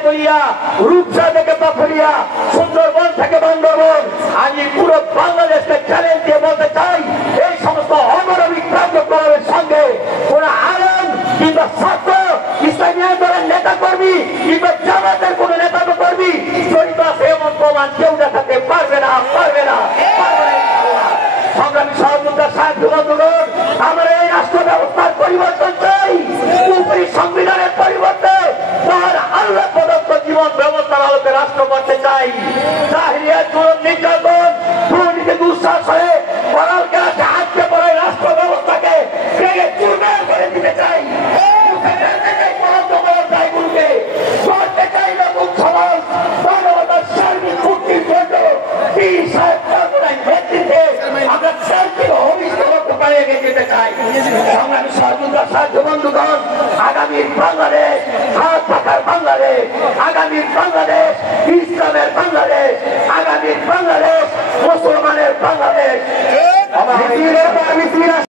তেতুলিয়া, রূপসা থেকে পাথরিয়া, সুন্দরবন থেকে বান্দরবন, আমি পুরো বাংলাদেশকে চ্যালেঞ্জ দিয়ে বলতে চাই, এই সমস্ত অমানবিক কার্যক্রমের সঙ্গে কোন আলেম কিংবা ছাত্র, ইসলামী আন্দোলনের নেতা কর্মী কিংবা জামাতের কোন নেতা কর্মী জড়িত আছে এমন প্রমাণ কেউ দেখাতে পারবে না, পারবে না, পারবে না। সংগ্রামী সহযোদ্ধা সাহায্য বন্ধুগণ, আমরা এই রাষ্ট্র ব্যবস্থার পরিবর্তন চাই। উপরি সংবিধানের পরিবর্তে তার আল্লাহ প্রদত্ত জীবন ব্যবস্থার আলোকে রাষ্ট্র করতে চাই। জাহিলিয়াত, জুলুম, নির্যাতন, দুর্নীতি, দুঃশাস হয়ে পরাল কেরাতে আটকে পড়ে রাষ্ট্র ব্যবস্থাকে ভেঙে চুরমার করে দিতে চাই। করতে চাই নতুন সমাজ, মানবতার সার্বিক মুক্তির জন্য আমরা শান্তির অভিষ্ঠ পালিয়ে যেতে চাই। সংগ্রামী সহযোদ্ধা সাহায্য বন্ধুগণ, আগামীর বাংলাদেশ, হাত পাখার বাংলাদেশ, আগামীর বাংলাদেশ ইসলামের বাংলাদেশ।